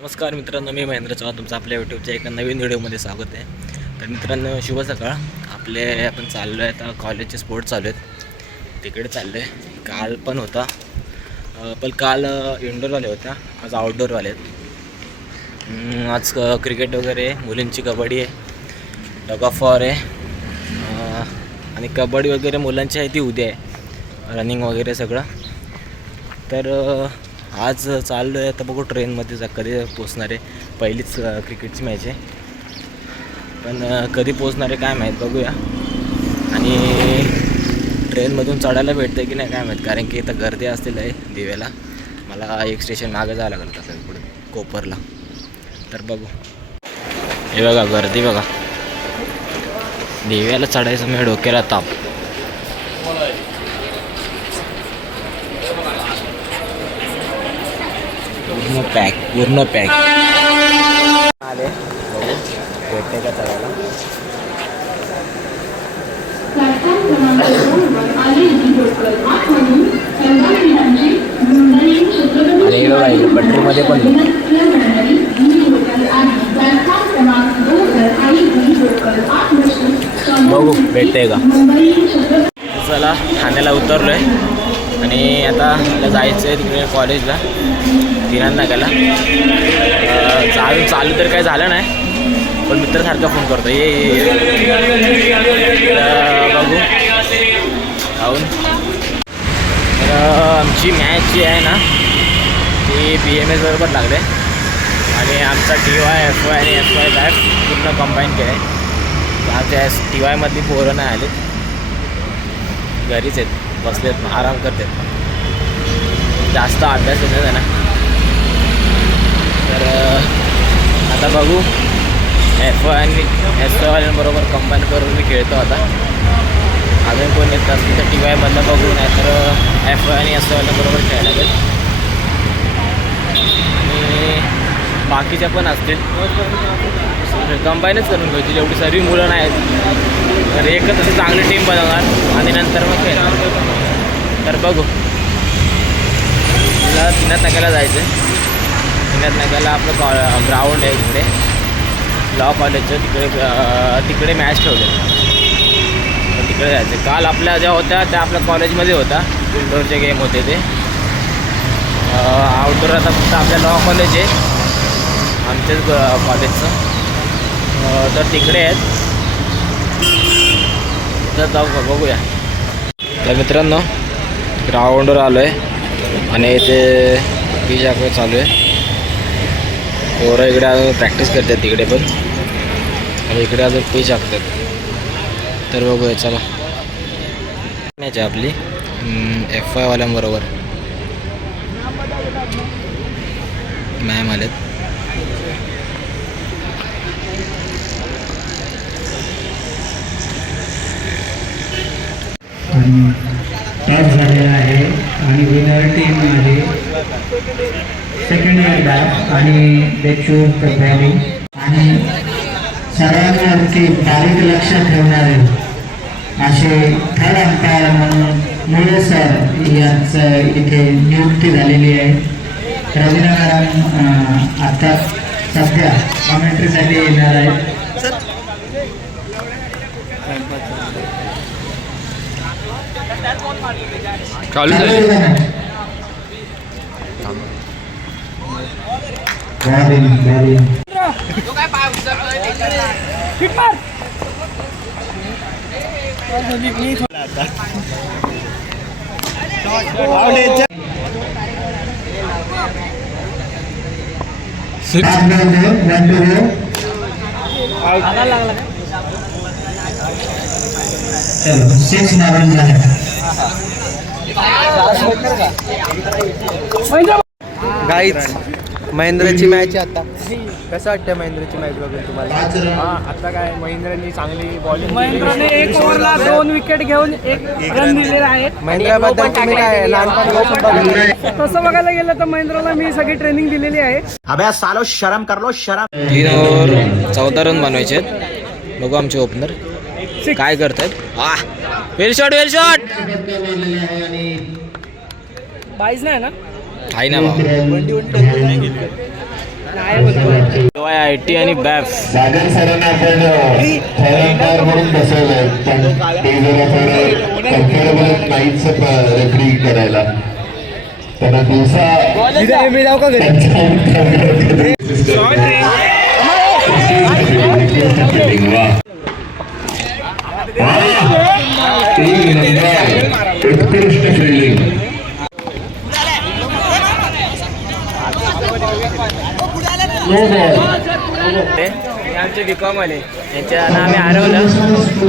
नमस्कार मित्रांनो, मी महेंद्र चव्हाण तुमचं आपल्या यूट्यूबच्या एका नवीन व्हिडिओमध्ये स्वागत आहे. तर मित्रांनो, शुभ सकाळ. आपण चाललो आहे आता कॉलेजचे स्पोर्ट्स चालू आहेत, तिकडे चाललो आहे. काल पण होता, पण काल इंडोरवाले होत्या, आज आउटडोअरवाले आहेत. आज क्रिकेट वगैरे, मुलींची कबड्डी आहे, टग ऑफ वॉर आहे आणि कबड्डी वगैरे मुलांची आहे ती उद्या आहे, रनिंग वगैरे सगळं. तर आज चाललो आहे, आता बघू ट्रेनमध्ये कधी पोचणार आहे. पहिलीच क्रिकेटची मॅच आहे, पण कधी पोचणार आहे काय माहीत, बघूया. आणि ट्रेनमधून चढायला भेटतं की नाही काय माहीत, कारण की इथं गर्दी असतील आहे दिव्याला. मला एक स्टेशन मागं जावं लागलं तसं पुढे कोपरला. तर बघू, हे बघा गर्दी बघा, दिव्याला चढायचं मी डोक्याला ताप. पूर्ण पॅक आले, भेटते का चढायला. आणि बटरीमध्ये पण बघू भेटते का. चला, ठाण्याला उतरलो आहे आणि आता मला जायचं आहे तिकडे कॉलेजला, दिनांनागाला. चालू तर काय झालं नाही, पण मित्रासारखा फोन करतो, ये बघू जाऊन. तर आमची मॅच जी आहे ना ती BMS बरोबर लागले आणि आमचा TY, FY आणि FY बॅट पूर्ण कंबाईन केलं आहे. आमच्या TYमधली पोरं नाही आले, घरीच आहेत, बसलेत, आराम करतात, जास्त अभ्यास येत आहे ना. तर आता बघू, FY आणि SY कंबाईन करून मी खेळतो आता. अजून कोण येत असतील तर TYमधलं बघू, नाही तर FY आणि SY बरोबर खेळायला लागेल. आणि बाकीच्या पण असतील, कंबाईनच करून घ्यायची, जेवढी सर्व मुलं नाहीत तर एकच अशी चांगली टीम बनवणार आणि नंतर मग खेळणार. तर बघू, मला पुण्यात नगरला जायचं आहे. पुण्यात नगरला आपलं ग्राउंड आहे इकडे, लॉ कॉलेजचं, तिकडे मॅच ठेवले, तर तिकडे जायचं. काल आपल्या ज्या होत्या त्या आपल्या कॉलेजमध्ये होता, इंडोरचे गेम होते ते. आउटडोर आता फक्त आपल्या लॉ कॉलेज आहे आमच्याच कॉलेजचं, तर तिकडे आहेत. तर जाऊ का, बघूया. तर मित्रांनो, ग्राउंडवर आलो आहे आणि इथे पिच आखवे चालू आहे. पोरं इकडे अजून प्रॅक्टिस करतात तिकडे पण, आणि इकडे अजून पिच आखतात. तर बघूया, चला. मॅच आहे आपली FY वाल्यांबरोबर, मॅम आलेत. टॉस झालेला आहे आणि विनर टीम आहे सेकंड इयर बॅट आणि दे चूज द बॅटिंग. आणि सर्वांवरती बारीक लक्ष ठेवणारे असे थर्ड अंपायर म्हणून मुळे सर यांचं इथे नियुक्ती झालेली आहे. रवीना मॅडम आता सध्या कॉमेंट्रीसाठी येणार आहेत. चालू चलो 6 मारून गाईज महेंद्रची मॅच आहे आता. कसं वाटतं महेंद्रची मॅच बघून तुम्हाला? आता काय, महेंद्रनी चांगली बॉलिंग, महेंद्रने 1 ओव्हरला 2 विकेट घेऊन 1 रन दिलेला आहे. महेंद्रबद्दल तुम्ही काय लहानपणी तसं बघायला गेलं तर महेंद्रला मी सगळी ट्रेनिंग दिलेली आहे. अभ्यास सालो शरम कर लो शरम. 3 ओव्हर 14 रन बनवायचे आहेत. बघू आमचे ओपनर काय करतायत. वेल शॉट, वेल शॉट. बाईज नाही ना, आहे ना भाऊ. IIT आणि बॅफ. सागर सरांना आपण थर्ड म्हणून बसवलंय, पण ते जरा थोडं कम्फर्टेबल नाहीच रेफरी करायला. त्यांना दिवसा मी जाऊ का घरी? उत्कृष्ट फिल्डिंग. हे आमचे बीकॉम वाले यांच्याला आम्ही हरवलं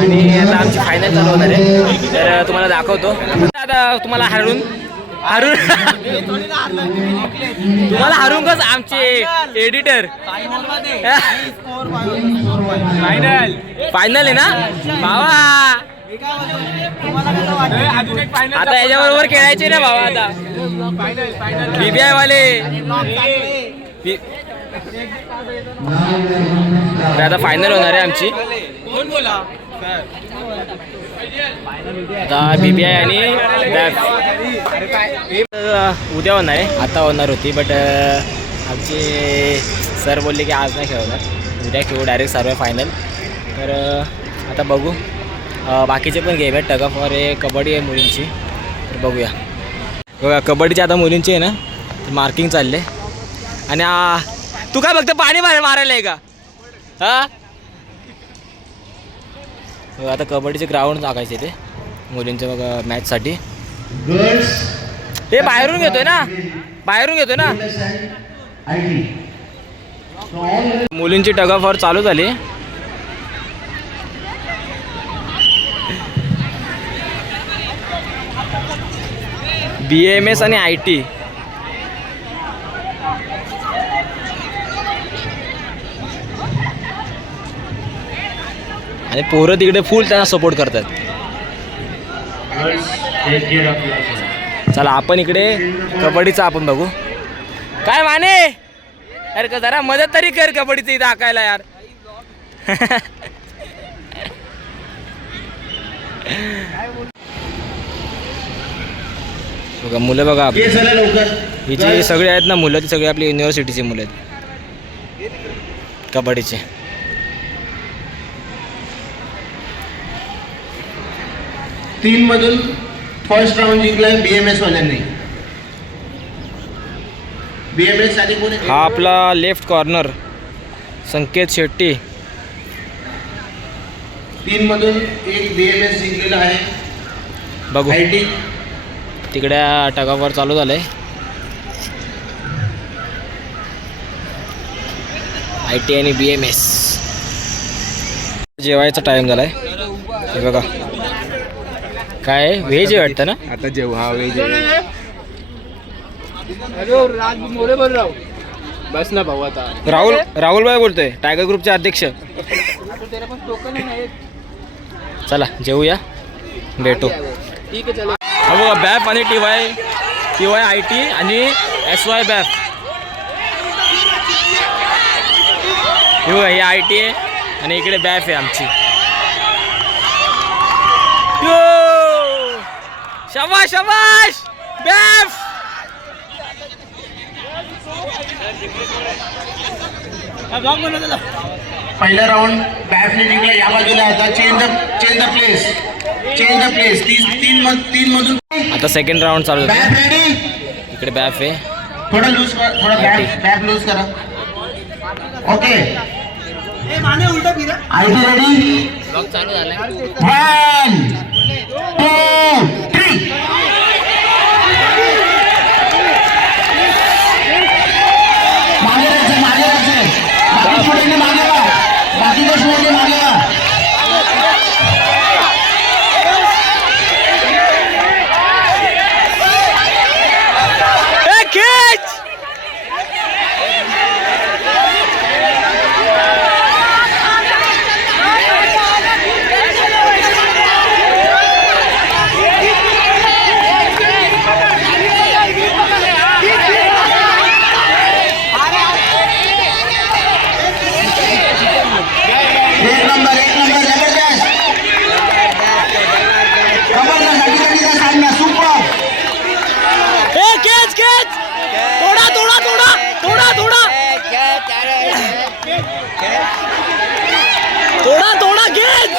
आणि आता आमची फायनल चालू होणार आहे. तर तुम्हाला दाखवतो आता तुम्हाला हरून तुम्हाला हरून कस आमचे एडिटर फायनल आहे ना भावा. आता याच्याबरोबर खेळायचे ना भावा. आता BBI वाले आता फायनल होणार आहे आमची. आता BBI आणि उद्या होणार आहे. आता होणार होती बट आमचे सर बोलले की आज नाही खेळवणार, उद्या खेळू डायरेक्ट सर्व फायनल. तर आता बघू. बाकीचे पण गेम आहेत. टग ऑफ वॉर आहे, कबड्डी आहे मुलींची. तर बघूया. बघा कबड्डीची आता मुलींची आहे ना, मार्किंग चालले. आणि तू काय फक्त पाणी मारायला आहे का? हा आता कबड्डीचे ग्राउंड टाकायचे ते मुलींच्या बघा मॅचसाठी. ते बाहेरून घेतोय ना, बाहेरून घेतोय ना. मुलींची टग ऑफ वॉर चालू झाली. BAMS आणि IT. आणि पोरं तिकडे फुल त्यांना सपोर्ट करतात. चला आपण इकडे कबड्डीचा आपण बघू. काय माने अरे का जरा मदत तरी कर कबड्डीचं इथं आकायला यार. बघा मुलं बघा आपली. ही जी सगळी आहेत ना मुलं, ती सगळी आपली युनिव्हर्सिटीची मुलं आहेत कबड्डीचे. तीन मधून फर्स्ट राऊंड जिंकलाय BMS वाल्यांनी. BMS आणि कोणी? हा आपला लेफ्ट कॉर्नर संकेत शेट्टी. तीन मधून एक BMS जिंकलेला आहे. बघू IT तिकडे टगावर चालू झालंय. IT आणि BMS. जेवायचा टाइम झालाय. हे बघा काय व्हेज आहे वाटतं ना. आता जेव. हा वेज बस ना भाऊ. आता राहुल भाई बोलतोय, टायगर ग्रुपचे अध्यक्ष. चला जेवूया, भेटू. हा बघा बॅफ आणि TY IT आणि SY बॅफ. हे बघा ही IT आहे आणि इकडे बॅफ आहे आमची. शाबाश शाबाश बॅफ. पहिला राऊंड बॅफने जिंकला. या बाजूला आता चेंज द प्लेस. तीन मधून आता सेकंड राऊंड चालू बॅफ होतो. रेडी. इकडे बॅफ आहे. थोडं लूज करा, थोडा बॅफ लूज करा. Okay IT ready. चालू झालाय. 1 2 3. एक नंबर जबरदस्त. थोडा थोडा घेत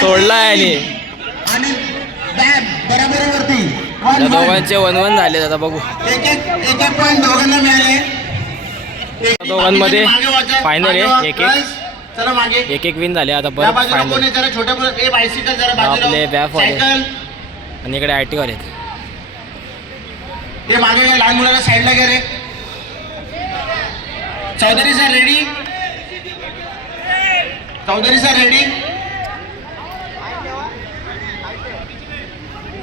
सोडला आहे आणि बॅट बराबरीवरती या दोघांचे 1-1 झाले आता बघू एक पॉईंट दोघांना मिळाले. दोघांमध्ये मागे वाचा, फायनल मागे आहे वा, 1-1 girls. चला मागे 1-1 विन झाले आता त्या परत बाजूला फायनल कोणी जरा छोट्या मुलं ए बायसिकल जरा बाजूला आपले बॅफ वाले. सायकल आणि इकडे IT वाले आहेत. ते मागे घ्या लहान मुलाला साईडला घ्या रे. Chaudhary sir ready Chaudhary sir ready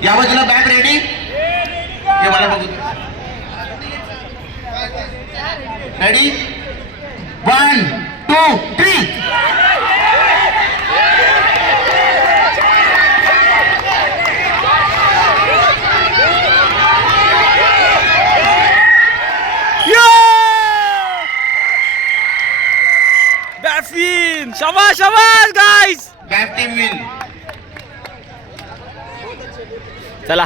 या बाजूला बॅग रेडी हे मला बघू रेडी 1 2 3 बॅफिन शाबाश शाबाश गाईस बॅग टीम विन. चला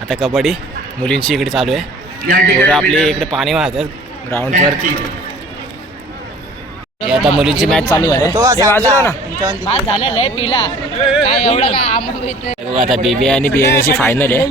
आता कबड्डी मुलींची इकडे चालू आहे. या पोरं ठिकाणी आपली इकडे पाणी वाहतात ग्राउंडवर. आता मुलींची मॅच चालू आहे. हे बाजूला ना बघा आता BBA आणि BMA ची फायनल आहे.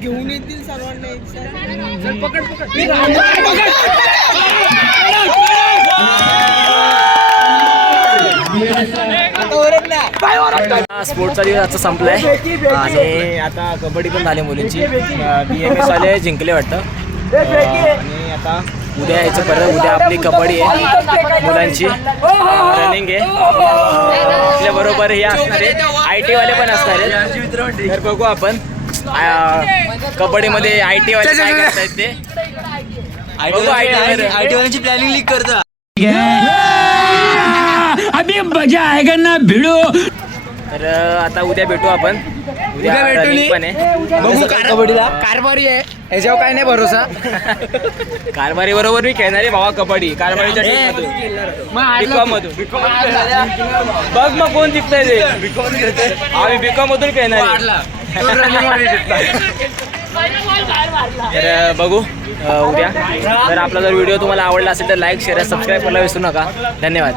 घेऊन येतील सर्वांना स्पोर्टचा दिवस आजचा संपलाय आणि आता कबड्डी पण झाली मुलींची. BMS वाले जिंकले वाटतं. आणि आता उद्या यायचं परत. उद्या आपली कबड्डी आहे मुलांची रनिंग आहे. आपल्या बरोबर हे असणार आहे IT वाले पण असणार आहेत. तर बघू आपण कबड्डीमध्ये IT वाले काय करतायत ते. बघू IT वाल्यांची प्लॅनिंग लीक करतो. अभी मजा आएगा ना भिड़ो. तर आता उद्या भेटू आपण. उद्या running पण आहे. बघू कबड्डीला कारभारी आहे ह्याच्यावर काय नाही भरोसा. कारभारी बरोबर मी खेळणार आहे भावा कबड्डी. कारभारीच्या टीम मधून बघ मग कोण जिंकतंय ते. आम्ही BCom मधून खेळणार तर बघू उद्या. तर आपला जर व्हिडिओ तुम्हाला आवडला असेल तर लाईक शेअर सबस्क्राईब करायला विसरू नका. धन्यवाद.